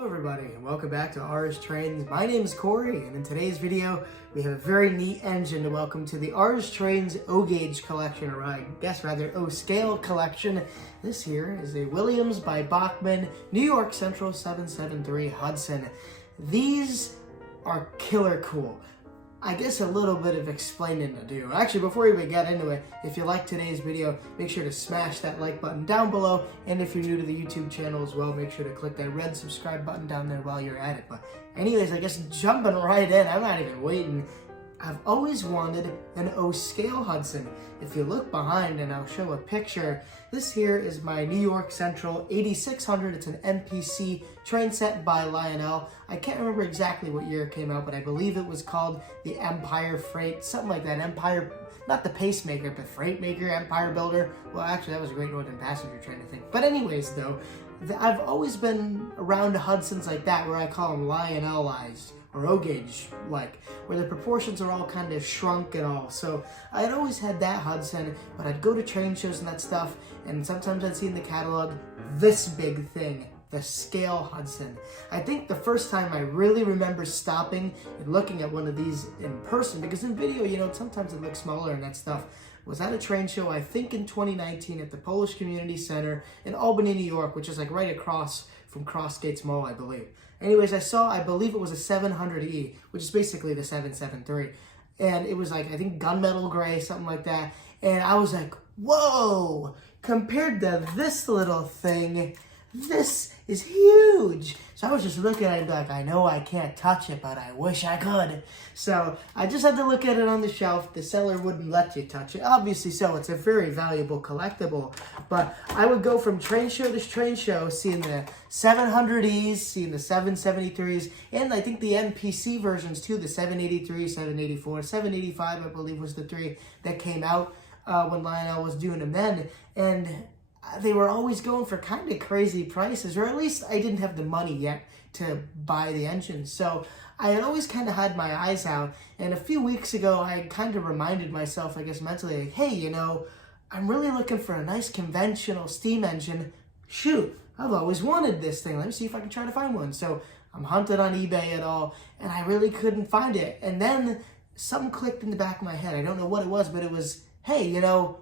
Hello everybody and welcome back to R's Trains. My name is Corey and in today's video we have a very neat engine to welcome to the R's Trains O-Gauge collection, or I guess rather O-Scale collection. This here is a Williams by Bachmann New York Central 773 Hudson. These are killer cool. I guess a little bit of explaining to do. Actually, before we even get into it, if you like today's video, make sure to smash that like button down below. And if you're new to the YouTube channel as well, make sure to click that red subscribe button down there while you're at it. But anyways, I guess jumping right in, I'm not even waiting. I've always wanted an O-Scale Hudson. If you look behind, and I'll show a picture, this here is my New York Central 8600. It's an MPC train set by Lionel. I can't remember exactly what year it came out, but I believe it was called the Empire Freight, something like that. Empire, not the pacemaker, but freight maker, Empire Builder. Well, actually, that was a Great Northern Passenger train, I think. But anyways, though, I've always been around Hudsons like that, where I call them Lionelized, or O-Gauge like, where the proportions are all kind of shrunk and all. So I had always had that Hudson, but I'd go to train shows and that stuff, and sometimes I'd see in the catalog this big thing, the Scale Hudson. I think the first time I really remember stopping and looking at one of these in person, because in video, you know, sometimes it looks smaller and that stuff, was at a train show, I think in 2019 at the Polish Community Center in Albany, New York, which is like right across from Crossgates Mall, I believe. Anyways, I believe it was a 700E, which is basically the 773. And it was like, I think gunmetal gray, something like that. And I was like, whoa, compared to this little thing, this is huge. So I was just looking at it like, I know I can't touch it, but I wish I could. So I just had to look at it on the shelf. The seller wouldn't let you touch it. Obviously so, it's a very valuable collectible. But I would go from train show to train show, seeing the 700Es, seeing the 773s, and I think the MPC versions too, the 783, 784, 785, I believe was the three that came out when Lionel was doing them then. And they were always going for kind of crazy prices, or at least I didn't have the money yet to buy the engine. So I had always kind of had my eyes out, and a few weeks ago I kind of reminded myself, I guess mentally, like, hey, you know, I'm really looking for a nice conventional steam engine. Shoot, I've always wanted this thing. Let me see if I can try to find one. So I'm hunting on eBay and all, and I really couldn't find it. And then something clicked in the back of my head. I don't know what it was, but it was, hey, you know,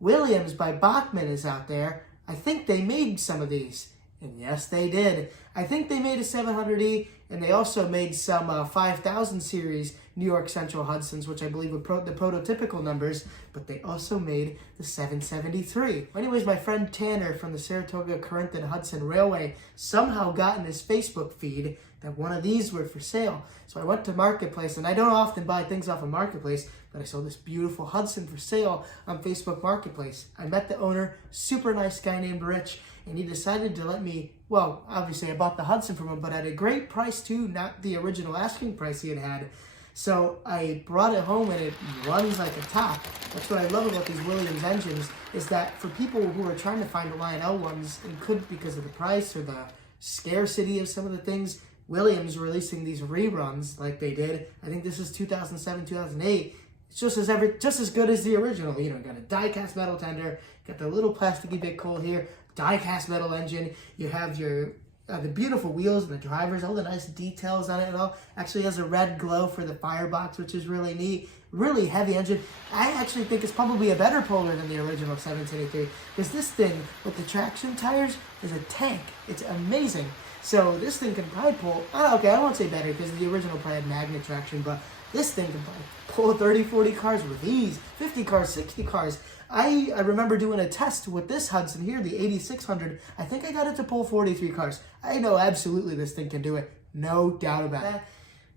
Williams by Bachmann is out there. I think they made some of these. And yes, they did. I think they made a 700E, and they also made some 5000 series New York Central Hudsons, which I believe were the prototypical numbers, but they also made the 773. Anyways, my friend Tanner from the Saratoga, Corinth, and Hudson Railway somehow got in his Facebook feed that one of these were for sale. So I went to Marketplace, and I don't often buy things off of Marketplace, but I saw this beautiful Hudson for sale on Facebook Marketplace. I met the owner, super nice guy named Rich, and he decided to let me, well, obviously I bought the Hudson from him, but at a great price too, not the original asking price he had. So I brought it home and it runs like a top. That's what I love about these Williams engines, is that for people who are trying to find the Lionel ones and couldn't because of the price or the scarcity of some of the things, Williams releasing these reruns like they did. I think this is 2007, 2008. It's just as good as the original. You know, got a die-cast metal tender, got the little plasticky bit coal here, die-cast metal engine. You have your the beautiful wheels and the drivers, all the nice details on it and all. Actually has a red glow for the firebox, which is really neat. Really heavy engine. I actually think it's probably a better puller than the original 773, because this thing with the traction tires is a tank. It's amazing. So this thing can probably pull, okay, I won't say better because the original probably had magnet traction, but this thing can probably pull 30, 40 cars with ease, 50 cars, 60 cars. I remember doing a test with this Hudson here, the 8600. I think I got it to pull 43 cars. I know absolutely this thing can do it. No doubt about it.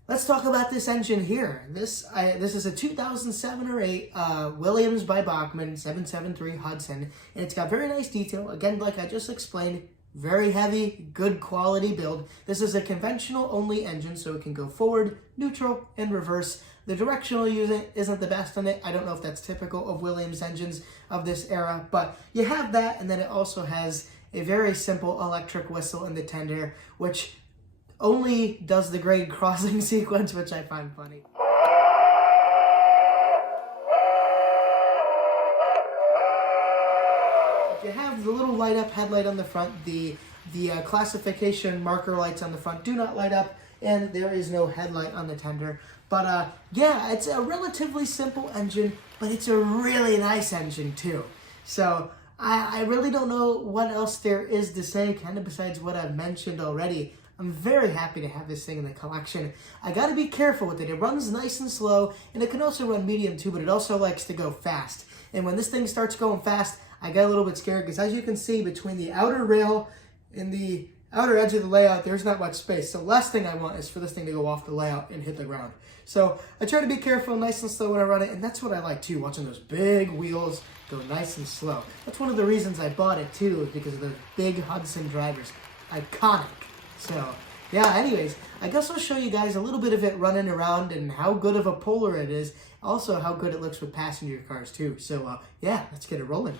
Let's talk about this engine here. This is a 2007 or 8 Williams by Bachmann 773 Hudson, and it's got very nice detail. Again, like I just explained, very heavy, good quality build. This is a conventional only engine, so it can go forward, neutral, and reverse. The directional unit isn't the best on it. I don't know if that's typical of Williams engines of this era, but you have that, and then it also has a very simple electric whistle in the tender, which only does the grade crossing sequence, which I find funny. You have the little light up headlight on the front, the The classification marker lights on the front do not light up, and there is no headlight on the tender. But yeah, it's a relatively simple engine, but it's a really nice engine too. So I really don't know what else there is to say, kind of besides what I've mentioned already. I'm very happy to have this thing in the collection. I gotta be careful with it. It runs nice and slow, and it can also run medium too, but it also likes to go fast. And when this thing starts going fast, I get a little bit scared, because as you can see, between the outer rail and the outer edge of the layout, there's not much space. So the last thing I want is for this thing to go off the layout and hit the ground. So I try to be careful, nice and slow when I run it, and that's what I like too, watching those big wheels go nice and slow. That's one of the reasons I bought it too, is because of those big Hudson drivers. Iconic. So yeah, anyways, I guess I'll show you guys a little bit of it running around and how good of a puller it is. Also how good it looks with passenger cars too. So yeah, let's get it rolling.